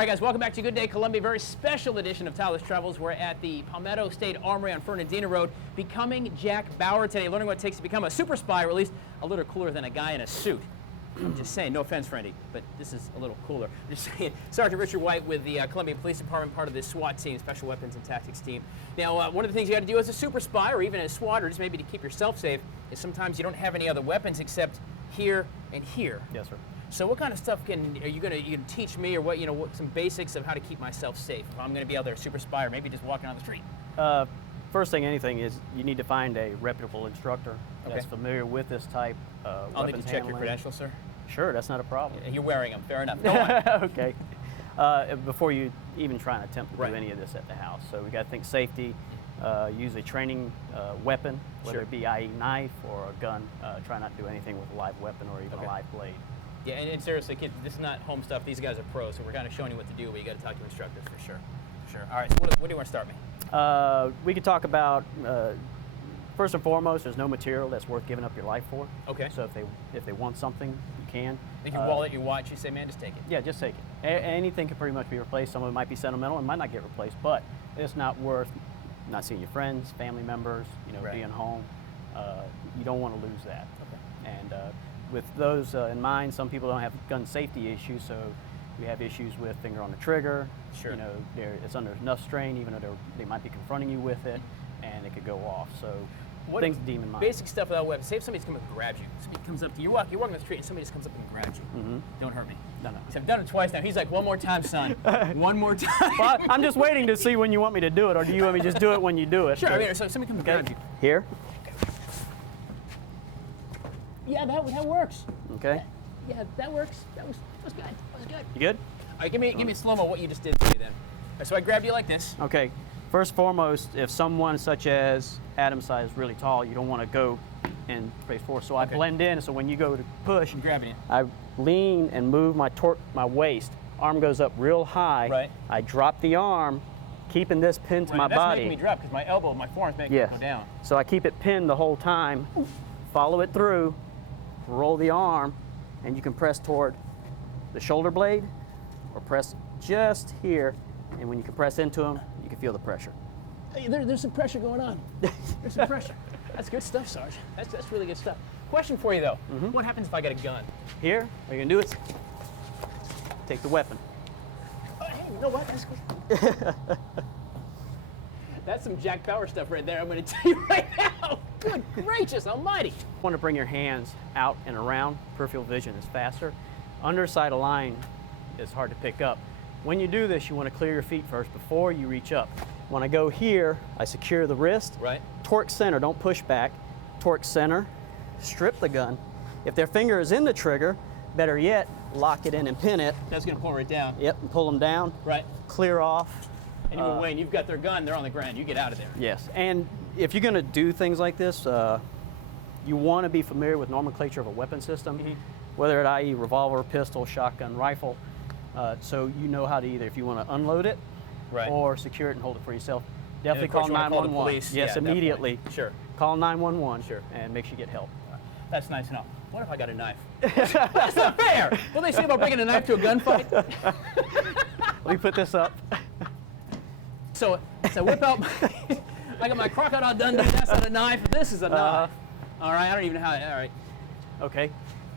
All right, guys, welcome back to Good Day Columbia. Very special edition of Tyler's Travels. We're at the Palmetto State Armory on Fernandina Road, becoming Jack Bauer today, learning what it takes to become a super spy, or at least a little cooler than a guy in a suit. I'm just saying, no offense, Randy, but this is a little cooler. I'm just saying. Sergeant Richard White with the Columbia Police Department, part of the SWAT team, Special Weapons and Tactics team. Now, one of the things you got to do as a super spy, or even as a SWAT, or just maybe to keep yourself safe, is sometimes you don't have any other weapons except here and here. Yes, sir. So what kind of stuff are you gonna teach me, or what some basics of how to keep myself safe if I'm gonna be out there super spy, or maybe just walking on the street? First thing, anything is you need to find a reputable instructor that's familiar with this type of I'll need to check your credentials, sir. Sure, that's not a problem. You're wearing them, fair enough. Go on. Okay. Before you even try and attempt to do any of this at the house, so we got to think safety. Use a training weapon, whether it be i.e. knife or a gun. Try not to do anything with a live weapon or even a live blade. Yeah, and seriously, kids, this is not home stuff. These guys are pros, so we're kind of showing you what to do, but you got to talk to instructors for sure. Sure. All right, so what do you want to start me? We could talk about, first and foremost, there's no material that's worth giving up your life for. Okay. So if they want something, you can. Like your wallet, your watch, you say, man, just take it. Yeah, just take it. Anything can pretty much be replaced. Some of it might be sentimental and might not get replaced, but it's not worth not seeing your friends, family members, being home. You don't want to lose that. Okay. And with those in mind, some people don't have gun safety issues, so we have issues with finger on the trigger. Sure. It's under enough strain, even though they might be confronting you with it, and it could go off. So things to deem in mind. Basic stuff without weapons. Say if somebody's coming up and grabs you. Somebody comes up to you, you're walking the street, and somebody just comes up and grabs you. Don't hurt me. No. So I've done it twice now. He's like, one more time, son. One more time. Well, I'm just waiting to see when you want me to do it, or do you want me to just do it when you do it? Sure. I mean, so somebody comes and grabs you. Here. Yeah, that works. Okay. Yeah, that works. That was good. That was good. You good? All right, give me slow-mo what you just did to me then. Right, so I grabbed you like this. Okay. First and foremost, if someone such as Adam's size is really tall, you don't want to go and brace forward. So I blend in, so when you go to push, I'm grabbing you. I lean and move my waist. Arm goes up real high. Right. I drop the arm, keeping this pinned to my that's body. Making me drop because my elbow, my forearm's making me go down. So I keep it pinned the whole time. Follow it through, roll the arm, and you can press toward the shoulder blade or press just here. And when you can press into them, you can feel the pressure. Hey, there's some pressure going on. There's some pressure. That's good stuff, Sarge. That's really good stuff. Question for you, though. What happens if I get a gun? Here, what you're going to do is take the weapon. Hey, you know what? That's good. That's some Jack Bauer stuff right there, I'm going to tell you right now. Good gracious almighty. You want to bring your hands out and around. Peripheral vision is faster. Underside of line is hard to pick up. When you do this, you want to clear your feet first before you reach up. When I go here, I secure the wrist. Right. Torque center, don't push back. Torque center, strip the gun. If their finger is in the trigger, better yet, lock it in and pin it. That's going to pull right down. Yep, and pull them down. Right. Clear off. And Wayne, you've got their gun, they're on the ground, you get out of there. Yes, and if you're going to do things like this, you want to be familiar with nomenclature of a weapon system, whether it i.e. revolver, pistol, shotgun, rifle, so you know how to either, if you want to unload it or secure it and hold it for yourself. Definitely call 911. Call the police. Yes, immediately. Definitely. Sure. Call 911 Sure. and make sure you get help. That's nice enough. What if I got a knife? That's not fair! What do they say about bringing a knife to a gunfight? Let me put this up. So whip out, I got my crocodile Dundee, that's not a knife, this is a knife. All right, I don't even know how, all right. Okay,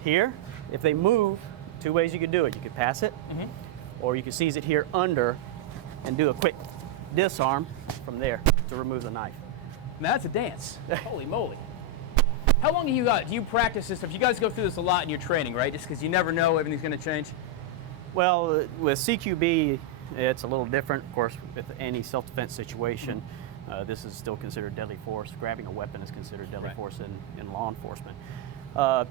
here, if they move, two ways you could do it. You could pass it, or you could seize it here under and do a quick disarm from there to remove the knife. Now that's a dance. Holy moly. How long do you practice this stuff? You guys go through this a lot in your training, right? Just because you never know everything's going to change? Well, with CQB, it's a little different, of course, with any self-defense situation. This is still considered deadly force. Grabbing a weapon is considered deadly force in law enforcement.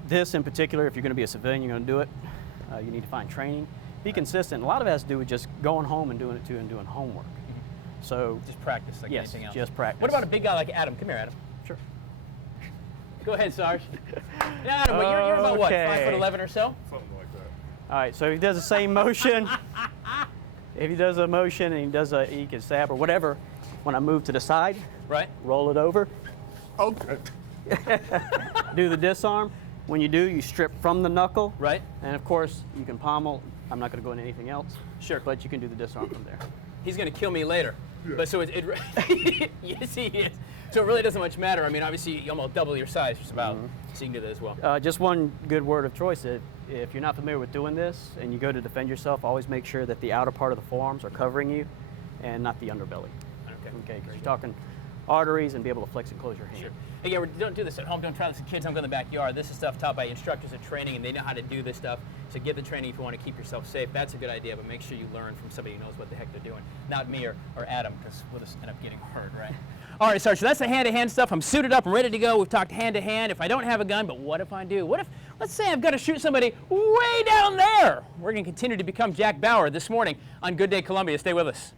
This in particular, if you're going to be a civilian, you're going to do it, you need to find training. Be consistent. A lot of it has to do with just going home and doing it too and doing homework. So just practice like anything else. Just practice. What about a big guy like Adam? Come here, Adam. Sure. Go ahead, Sarge. Yeah, Adam, you're about what, 5'11" or so? Something like that. All right, so if he does the same motion, if he does a motion and he does he can stab or whatever, when I move to the side, roll it over. Okay. Do the disarm. When you do, you strip from the knuckle. Right. And of course, you can pommel I'm not going to go into anything else. Sure. But you can do the disarm from there. He's going to kill me later. Yeah. But so yes, he is. So it really doesn't much matter. I mean, obviously, you almost double your size, just about. So you can do that as well. Just one good word of choice. If you're not familiar with doing this and you go to defend yourself, always make sure that the outer part of the forearms are covering you and not the underbelly. Okay, because you're talking arteries and be able to flex and close your hand. Sure. Again, don't do this at home. Don't try this with kids. Don't go in the backyard. This is stuff taught by instructors at training, and they know how to do this stuff. So get the training if you want to keep yourself safe. That's a good idea, but make sure you learn from somebody who knows what the heck they're doing. Not me or Adam, because we'll just end up getting hurt, right? All right, Sarge, so that's the hand-to-hand stuff. I'm suited up and ready to go. We've talked hand-to-hand. If I don't have a gun, but what if I do? What if, let's say I've got to shoot somebody way down there? We're going to continue to become Jack Bauer this morning on Good Day Columbia. Stay with us.